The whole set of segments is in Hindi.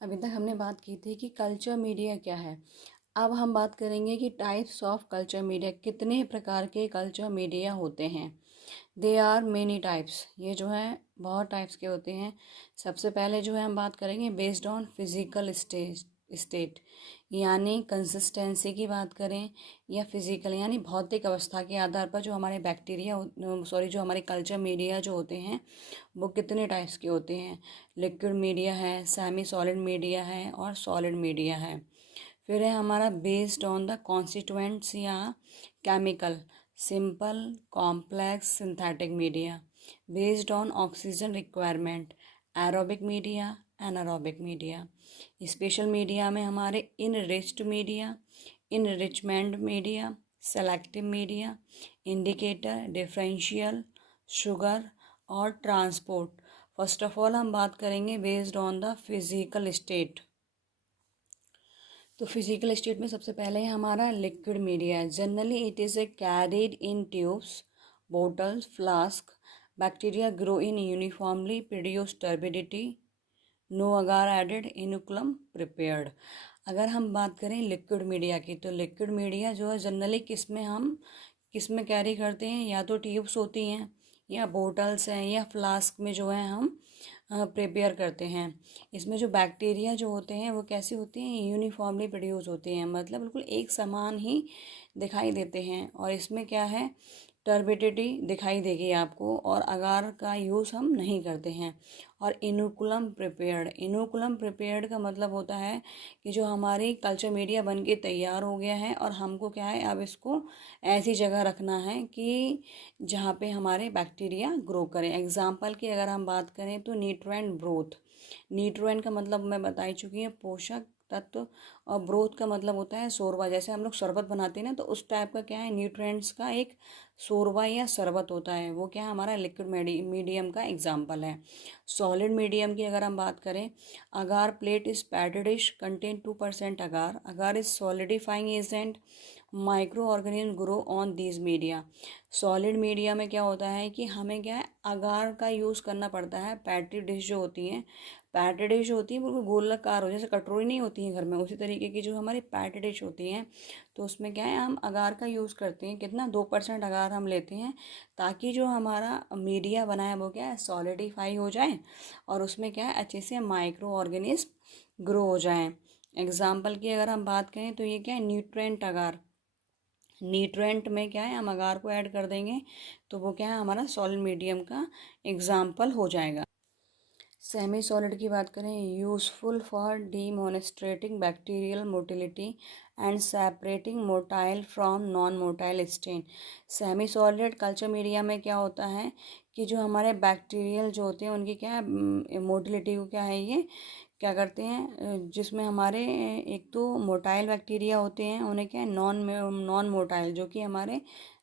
अभी तक हमने बात की थी कि कल्चर मीडिया क्या है। अब हम बात करेंगे कि टाइप्स ऑफ कल्चर मीडिया, कितने प्रकार के कल्चर मीडिया होते हैं। दे आर मेनी टाइप्स, ये जो है बहुत टाइप्स के होते हैं। सबसे पहले जो है हम बात करेंगे बेस्ड ऑन फिजिकल स्टेट, यानी कंसिस्टेंसी की बात करें या फिजिकल यानी भौतिक अवस्था के आधार पर जो हमारे बैक्टीरिया जो हमारे कल्चर मीडिया जो होते हैं वो कितने टाइप्स के होते हैं। लिक्विड मीडिया है, सेमी सॉलिड मीडिया है और सॉलिड मीडिया है। फिर है हमारा बेस्ड ऑन द कॉन्स्टिट्यूएंट्स या chemical, simple, complex, synthetic media. Based on oxygen requirement, aerobic media, anaerobic media. Special media में हमारे enriched media, enrichment media, selective media, indicator, differential, sugar और ट्रांसपोर्ट। फर्स्ट ऑफ ऑल हम बात करेंगे based on the physical state. तो फिजिकल स्टेट में सबसे पहले है हमारा liquid media. Generally it is a carried in tubes, bottles, flask. Bacteria grow in uniformly, produce turbidity, no agar added, inoculum prepared. अगर हम बात करें लिक्विड मीडिया की, तो लिक्विड मीडिया जो है जनरली किस में कैरी करते हैं, या तो ट्यूब्स होती हैं या बोटल्स हैं या फ्लास्क में जो है हम प्रिपेयर करते हैं। इसमें जो बैक्टीरिया जो होते हैं वो कैसे होते हैं, यूनिफॉर्मली प्रोड्यूस होते हैं, मतलब बिल्कुल एक समान ही दिखाई देते हैं। और इसमें क्या है, टर्बिडिटी दिखाई देगी आपको, और अगार का यूज़ हम नहीं करते हैं। और इनोकुलम प्रिपेयर्ड का मतलब होता है कि जो हमारी कल्चर मीडिया बन के तैयार हो गया है और हमको क्या है, अब इसको ऐसी जगह रखना है कि जहाँ पे हमारे बैक्टीरिया ग्रो करें। एग्जाम्पल की अगर हम बात करें तो न्यूट्रिएंट ब्रोथ। न्यूट्रिएंट का मतलब मैं बता ही चुकी हूँ, पोषक तत्व। और ब्रोथ का मतलब होता है शोरबा, जैसे हम लोग शरबत बनाते हैं ना, तो उस टाइप का क्या है, न्यूट्रिएंट्स का एक शोरबा या शरबत होता है, वो क्या है हमारा लिक्विड मीडियम का एग्जाम्पल है। सॉलिड मीडियम की अगर हम बात करें, agar plate is petri dish, contain 2% agar. Agar is solidifying agent, micro organism grow on these media. Solid media में क्या होता है कि हमें क्या है, अगार का यूज़ करना पड़ता है। पैट्री डिश जो होती हैं, पैट्री डिश होती है बिल्कुल गोलाकार हो, जैसे कटोरी नहीं होती है घर में, उसी तरीके की जो हमारी पैट्री डिश होती हैं, तो उसमें क्या है, हम अगार का यूज़ करते हैं। कितना, 2% अगार हम लेते हैं, ताकि जो हमारा मीडिया बना है वो क्या है, सॉलिडिफाई हो जाए, और उसमें क्या है, अच्छे से माइक्रो ऑर्गेनिज्म ग्रो हो जाएँ। एग्जाम्पल की अगर हम बात करें तो ये क्या है, न्यूट्रेंट अगार। न्यूट्रेंट में क्या है, हम अगार को ऐड कर देंगे तो वो क्या है, हमारा सॉलिड मीडियम का एग्जाम्पल हो जाएगा। सेमी सॉलिड की बात करें, useful for demonstrating bacterial motility and separating motile from non motile strain. Semi solid culture media में क्या होता है कि जो हमारे बैक्टीरियल जो होते हैं उनकी क्या है, मोटिलिटी को क्या है, ये क्या करते हैं, जिसमें हमारे एक तो मोटाइल बैक्टीरिया होते हैं, उन्हें क्या है, नॉन मोटाइल, जो कि हमारे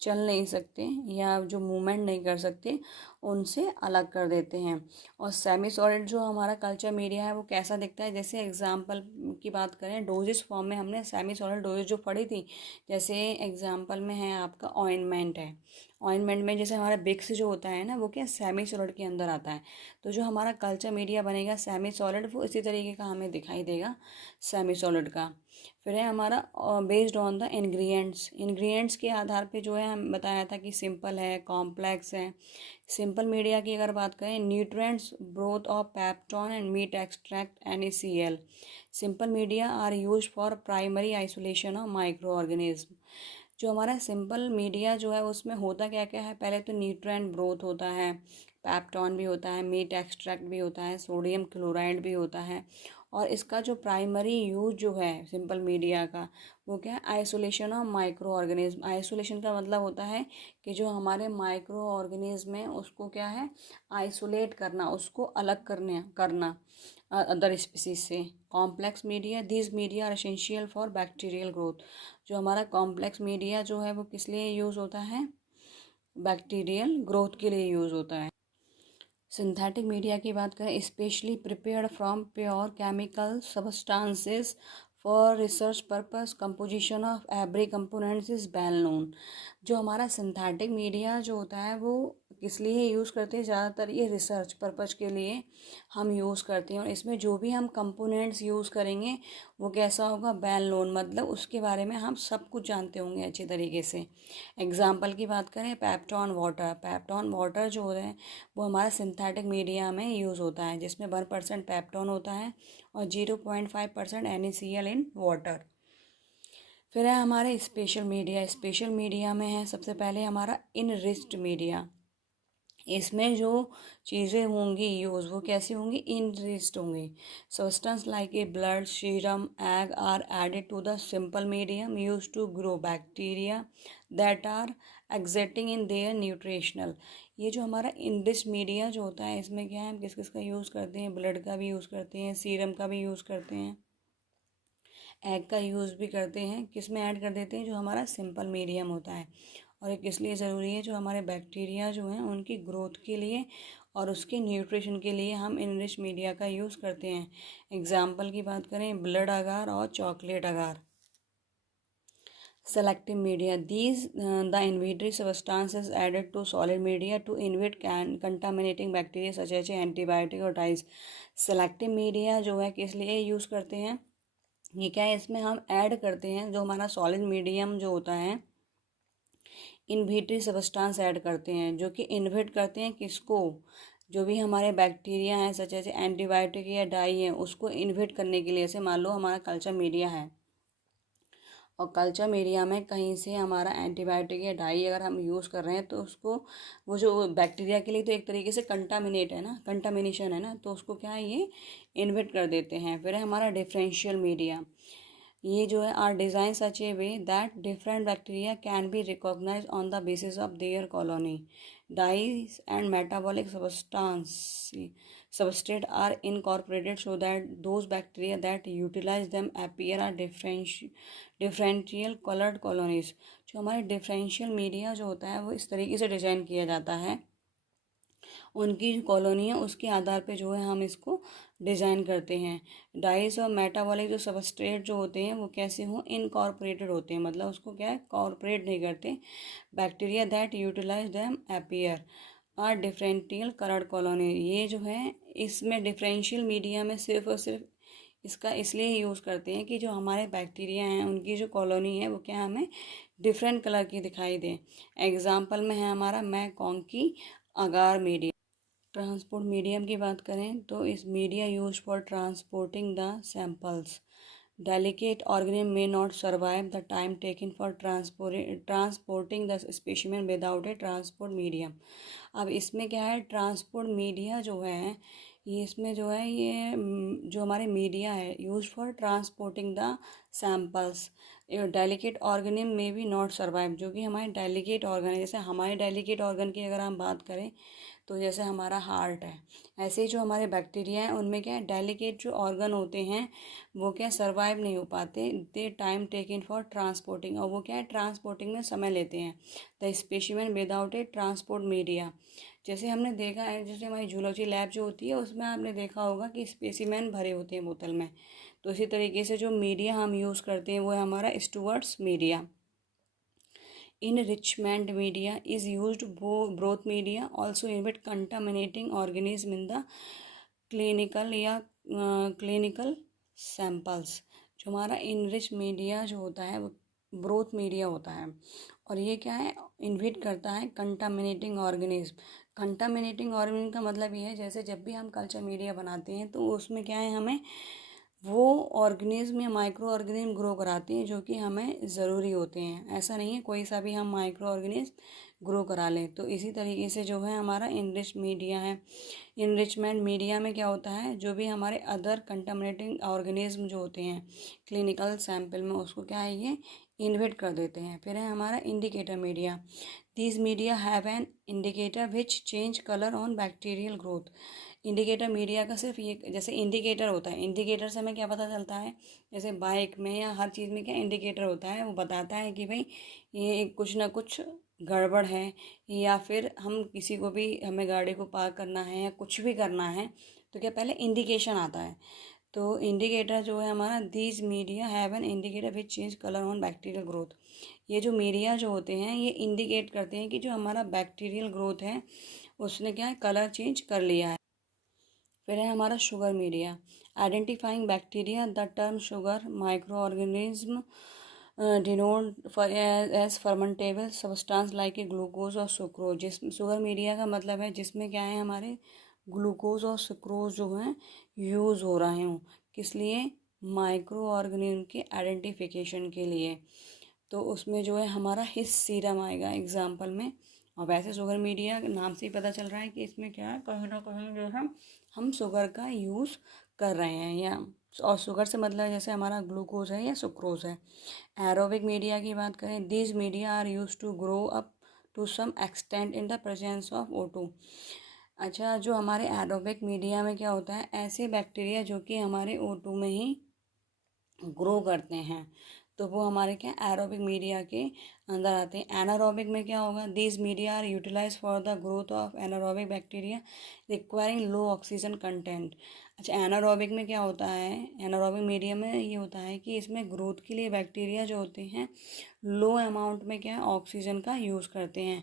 चल नहीं सकते या जो मूवमेंट नहीं कर सकते, उनसे अलग कर देते हैं। और सेमी सॉलिड जो हमारा कल्चर मीडिया है वो कैसा दिखता है, जैसे एग्जांपल की बात करें, डोजेस फॉर्म में हमने सेमी सॉलिड डोजेस जो पढ़ी थी, जैसे एग्जांपल में है आपका ऑइंटमेंट है। ऑइंटमेंट में जैसे हमारा बिक्स जो होता है ना, वो क्या सेमी सॉलिड के अंदर आता है। तो जो हमारा कल्चर मीडिया बनेगा सेमी सॉलिड, वो इसी तरीके का हमें दिखाई देगा, सेमी सॉलिड का। फिर है हमारा बेस्ड ऑन द इंग्रेडिएंट्स के आधार पे जो है हम बताया था कि सिंपल है, कॉम्प्लेक्स है। सिंपल मीडिया की अगर बात करें, nutrients, broth of peptone and meat extract, NaCl। Simple media are use for primary isolation of micro organism. जो हमारा सिंपल मीडिया जो है उसमें होता क्या क्या है, पहले तो न्यूट्रिएंट ब्रोथ होता है, पेप्टोन भी होता है, मीट एक्सट्रैक्ट भी होता है, सोडियम क्लोराइड भी होता है। और इसका जो प्राइमरी यूज जो है सिंपल मीडिया का, वो क्या है, isolation of micro organism. Isolation का मतलब होता है कि जो हमारे माइक्रो ऑर्गेनिज्म है उसको क्या है, आइसोलेट करना, उसको अलग करना अदर स्पीसीज से। Complex media, this media are essential for bacterial growth. जो हमारा कॉम्प्लेक्स मीडिया जो है वो किस लिए यूज़ होता है, बैक्टीरियल ग्रोथ के लिए यूज़ होता है। सिंथेटिक मीडिया की बात करें, specially prepared from pure chemical substances for research purpose, composition of every components is well known. जो हमारा सिंथेटिक मीडिया जो होता है वो किस लिए यूज़ करते हैं? ज़्यादातर ये रिसर्च पर्पज़ के लिए हम यूज़ करते हैं। और इसमें जो भी हम कंपोनेंट्स यूज़ करेंगे वो कैसा होगा? वेल नोन, मतलब उसके बारे में हम सब कुछ जानते होंगे अच्छे तरीके से। एग्जाम्पल की बात करें, पेप्टॉन वाटर। पेप्टॉन वाटर जो है वो हमारा सिंथेटिक मीडिया में यूज़ होता है, जिसमें 1% पेप्टॉन होता है और 0.5% NaCl इन वाटर। फिर है हमारे स्पेशल मीडिया। स्पेशल मीडिया में है सबसे पहले हमारा इनरिच्ड मीडिया। इसमें जो चीज़ें होंगी यूज़, वो कैसी होंगी? इनरिच्ड होंगी। Substance like a blood, serum, egg are added to the simple medium use to grow bacteria that are existing in their nutritional. ये जो हमारा इनरिच्ड मीडिया जो होता है, इसमें क्या है, हम किस किस का यूज़ करते हैं? ब्लड का भी यूज़ करते हैं, सीरम का भी यूज़ करते हैं, एग का यूज़ भी करते हैं। किस में ऐड कर देते हैं? जो हमारा सिंपल मीडियम होता है। और ये किस लिए ज़रूरी है? जो हमारे बैक्टीरिया जो हैं उनकी ग्रोथ के लिए और उसके न्यूट्रिशन के लिए हम इनरिच मीडिया का यूज़ करते हैं। एग्जाम्पल की बात करें, ब्लड अगार और chocolate agar. Selective media. These the inhibitory substance is added to solid media to inhibit contaminating bacteria such as antibiotic और dyes. Selective media जो है किस लिए यूज़ करते हैं? ये क्या है, इसमें हम ऐड करते हैं जो हमारा सॉलिड मीडियम जो होता है, इनहिबिटरी सब्सटेंस ऐड करते हैं जो कि इनहिबिट करते हैं किसको? जो भी हमारे बैक्टीरिया हैं सच जैसे एंटीबायोटिक या डाई है, उसको इनहिबिट करने के लिए। जैसे मान लो हमारा कल्चर मीडिया है और कल्चर मीडिया में कहीं से हमारा एंटीबायोटिक या डाई अगर हम यूज़ कर रहे हैं तो उसको, वो जो बैक्टीरिया के लिए तो एक तरीके से कंटामिनेट है ना, कंटामिनेशन है ना, तो उसको क्या है, ये इनहिबिट कर देते हैं। फिर है हमारा डिफरेंशियल मीडिया। ये जो है are design such a way that different bacteria can be recognise on the basis of their colony. Dyes and metabolic substrate are incorporated so that those bacteria that utilize them appear are differential colored colonies। जो हमारे डिफरेंशियल मीडिया जो होता है वो इस तरीके से डिज़ाइन किया जाता है, उनकी जो कॉलोनी है उसके आधार पे जो है हम इसको डिज़ाइन करते हैं। डाइस और मेटाबॉलिक जो सबस्ट्रेट जो होते हैं वो कैसे हों? इनकॉर्पोरेटेड होते हैं, मतलब उसको क्या है, कॉर्पोरेट नहीं करते। Bacteria that utilise them appear are differential coloured colony. ये जो है इसमें डिफरेंशियल मीडिया में सिर्फ और सिर्फ इसका इसलिए यूज़ करते हैं कि जो हमारे बैक्टीरिया हैं उनकी जो कॉलोनी है वो क्या हमें डिफरेंट कलर की दिखाई दे। एग्जाम्पल में है हमारा मैकॉन्की अगार मीडिया। ट्रांसपोर्ट मीडियम की बात करें तो इस media use for transporting the samples. Delicate organism may not survive the time taken for transporting the specimen without A transport medium. अब इसमें क्या है, ट्रांसपोर्ट मीडिया जो है ये इसमें जो है ये जो हमारे मीडिया है use for transporting the samples. Delicate organism में भी नॉट सर्वाइव, जो कि हमारे डेलिकेट ऑर्गन है। जैसे हमारे डेलिकेट ऑर्गन की अगर हम बात करें तो जैसे हमारा हार्ट है, ऐसे ही जो हमारे बैक्टीरिया हैं उनमें क्या है, डेलिकेट जो ऑर्गन होते हैं वो क्या सर्वाइव नहीं हो पाते। दे टाइम टेकन फॉर ट्रांसपोर्टिंग, और वो क्या है ट्रांसपोर्टिंग में समय लेते हैं। The specimen without A transport media. जैसे हमने देखा है, जैसे हमारी जूलॉजी लैब जो होती है उसमें आपने देखा होगा कि स्पेसिमेन भरे होते हैं बोतल में, तो इसी तरीके से जो मीडिया हम यूज़ करते हैं वो है हमारा स्टुअर्ट्स media. Enrichment media is used broth media also inhibit contaminating organism in the clinical या clinical samples। जो हमारा इनरिच मीडिया जो होता है वो ब्रोथ मीडिया होता है और ये क्या है, इन्विट करता है कंटामिनेटिंग ऑर्गेनिज्म। कंटामिनेटिंग ऑर्गेनिज्म का मतलब ये है, जैसे जब भी हम कल्चर मीडिया बनाते हैं तो उसमें क्या है, हमें वो ऑर्गेनिज्म या माइक्रो ऑर्गेनिज्म ग्रो कराते हैं जो कि हमें ज़रूरी होते हैं। ऐसा नहीं है कोई सा भी हम माइक्रो ऑर्गेनिज्म ग्रो करा लें। तो इसी तरीके से जो है हमारा इनरिच मीडिया है। इनरिचमेंट मीडिया में क्या होता है, जो भी हमारे अदर कंटामिनेटिंग ऑर्गेनिज्म जो होते हैं क्लिनिकल सैंपल में, उसको क्या है ये इन्हिबिट कर देते हैं। फिर है हमारा indicator media. These media have an indicator which change colour on bacterial growth. Indicator media का सिर्फ ये, जैसे इंडिकेटर होता है, इंडिकेटर से हमें क्या पता चलता है, जैसे बाइक में या हर चीज़ में क्या इंडिकेटर होता है, वो बताता है कि भाई ये कुछ ना कुछ गड़बड़ है, या फिर हम किसी को भी, हमें गाड़ी को पार्क करना है या कुछ भी करना है तो क्या पहले इंडिकेशन आता है। तो इंडिकेटर जो है हमारा, these media have an indicator which change colour on bacterial growth. ये जो मीडिया जो होते हैं ये इंडिकेट करते हैं कि जो हमारा बैक्टीरियल ग्रोथ है उसने क्या है, कलर चेंज कर लिया है। फिर है हमारा sugar media, identifying bacteria. The term sugar micro organism denote as fermentable substance like a glucose और सुक्रोज। जिस शुगर मीडिया का मतलब है जिसमें क्या है, हमारे ग्लूकोज और सुक्रोज जो हैं यूज़ हो रहे हों, किस लिए, माइक्रो ऑर्गेनिज्म के आइडेंटिफिकेशन के लिए। तो उसमें जो है हमारा हिस सीरम आएगा एग्जाम्पल में। और वैसे शुगर मीडिया नाम से ही पता चल रहा है कि इसमें क्या है, कहीं ना कहीं जो है हम शुगर का यूज़ कर रहे हैं, या और शुगर से मतलब जैसे हमारा ग्लूकोज है या सुक्रोज है। एरोबिक मीडिया की बात करें, these media are use to grow up to some extent in the presence of O2। अच्छा, जो हमारे एरोबिक मीडिया में क्या होता है, ऐसे बैक्टीरिया जो कि हमारे O2 में ही ग्रो करते हैं, तो वो हमारे क्या एरोबिक मीडिया के अंदर आते हैं। एनारोबिक में क्या होगा, these media are utilise for the growth of anaerobic bacteria requiring low oxygen content. अच्छा, एनारोबिक में क्या होता है, एनारोबिक मीडिया में ये होता है कि इसमें ग्रोथ के लिए बैक्टीरिया जो होते हैं लो अमाउंट में क्या ऑक्सीजन का यूज़ करते हैं।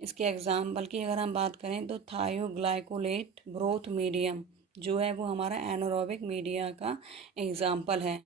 इसके एग्जाम्पल की अगर हम बात करें तो थायोग्लाइकोलेट ग्रोथ मीडियम जो है वो हमारा एनारोबिक मीडिया का एग्जाम्पल है।